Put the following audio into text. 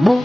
more.